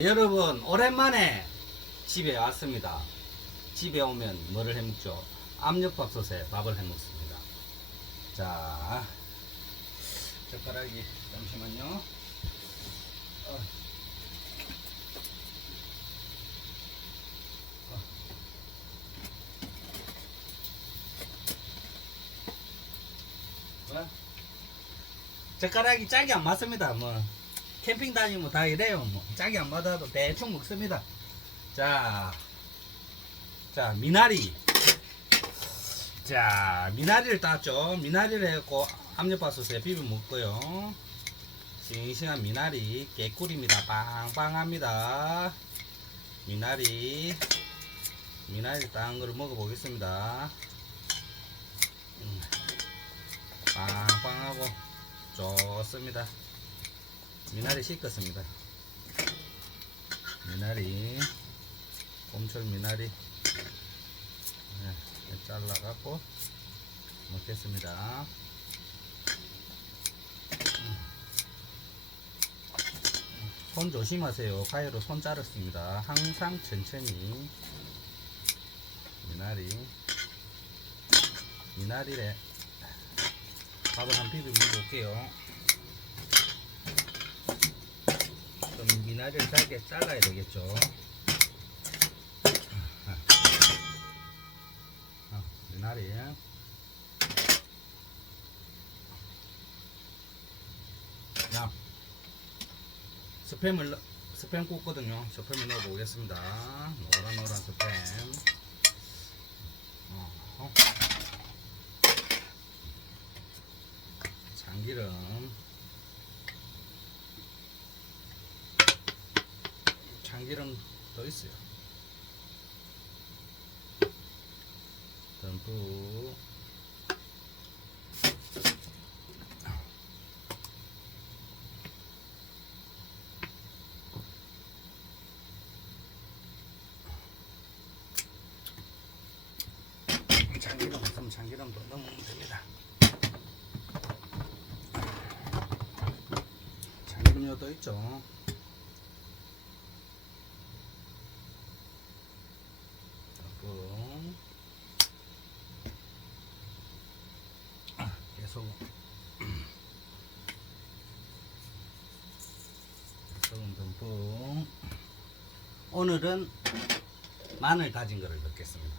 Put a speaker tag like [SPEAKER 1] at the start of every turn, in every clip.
[SPEAKER 1] 여러분 오랜만에 집에 왔습니다. 집에 오면 뭐를 해먹죠? 압력밥솥에 밥을 해먹습니다. 자, 젓가락이 잠시만요. 어. 어. 뭐? 젓가락이 짝이 안 맞습니다. 뭐 캠핑 다니면 다 이래요. 뭐 짝이 안 맞아도 대충 먹습니다. 자, 자 미나리. 자 미나리를 땄죠. 미나리를 해갖고 압력밥솥에 비벼 먹고요. 싱싱한 미나리 개꿀입니다. 빵빵합니다. 미나리 미나리 딴 거를 먹어보겠습니다. 음, 빵빵하고 좋습니다. 미나리 씻겠습니다. 미나리, 봄철 미나리 네, 잘라갖고 먹겠습니다. 손 조심하세요. 가위로 손 자르습니다. 항상 천천히 미나리 미나리에 밥을 한 비벼 먹어볼게요. 좀 미나리를 잘게 잘라야 되겠죠. 아, 미나리. 자, 스팸을 넣- 스팸 굽거든요. 스팸을 넣어보겠습니다. 노란 노란 스팸. 어허. 참기름. 참기름 더 있어요. 듬뿍. 참기름 없으면 참기름도 넣으면 됩니다. 참기름요 더 있죠. 듬뿍. 아, 계속 소금 듬뿍. 오늘은 마늘 다진 거를 넣겠습니다.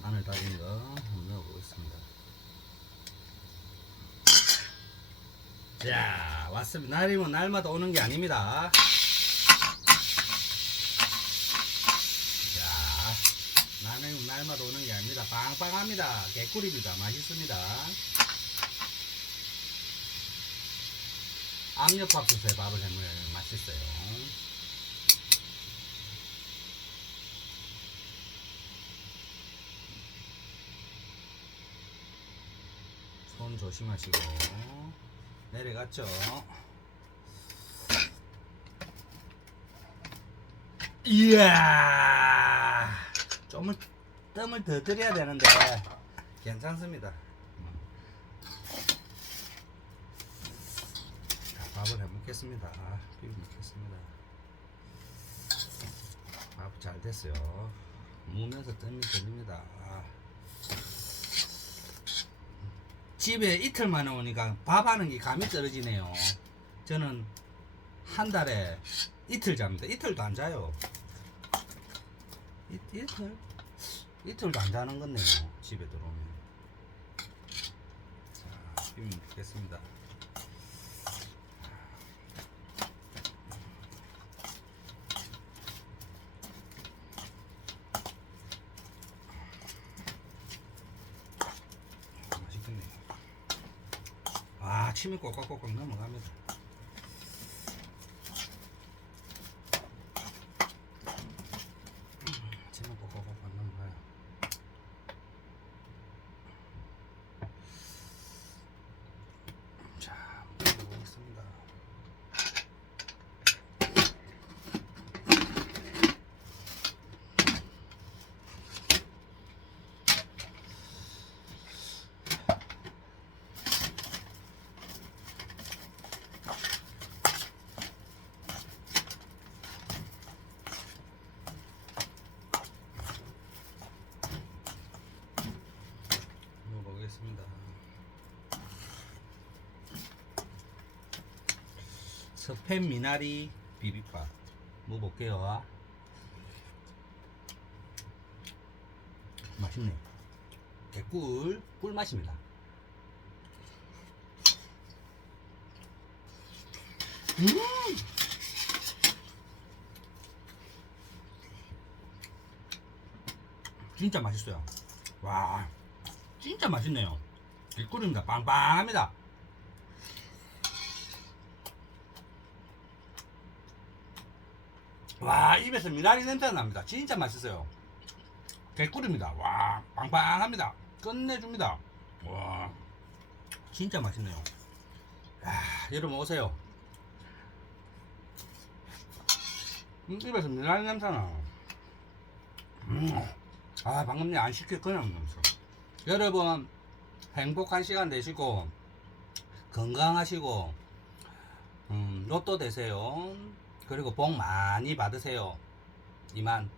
[SPEAKER 1] 마늘 다진 거 넣어보겠습니다. 자, 왔습니다. 날이면 날마다 오는 게 아닙니다. 자, 나는 날마다 오는 게 아닙니다. 빵빵합니다. 개꿀입니다. 맛있습니다. 압력밥솥에 밥을 해먹으면 맛있어요. 손 조심하시고 내려갔죠. 이야, 좀을 뜸을 더 들여야 되는데 괜찮습니다. 자, 밥을 해 먹겠습니다. 비벼 먹겠습니다. 밥 잘 됐어요. 무면서 뜸이 들립니다. 집에 이틀 만에 오니까 밥 하는 게 감이 떨어지네요. 저는 한 달에 이틀 잡니다. 이틀도 안 자요. 이, 이틀? 이틀도 안 자는 거네요. 집에 들어오면. 자, 비빔 먹겠습니다. 맛있겠네요. 아, 침이 꼭꼭꼭꼭 넘어갑니다. 침이 꼭꼭꼭꼭 넘어가요. 자, 먹어보겠습니다. 스팸 미나리 비빔밥 먹어볼게요. 맛있네. 꿀, 꿀 맛입니다. 음! 진짜 맛있어요. 와, 진짜 맛있네요. 꿀입니다. 빵빵합니다. 와, 입에서 미나리 냄새가 납니다. 진짜 맛있어요. 개꿀입니다. 와, 빵빵합니다. 끝내줍니다. 와, 진짜 맛있네요. 야, 여러분 오세요. 음, 입에서 미나리 냄새나. 음, 아, 방금 전에 안 시켜 그냥 먹었어. 여러분, 행복한 시간 되시고, 건강하시고, 음, 로또 되세요. 그리고 복 많이 받으세요. 이만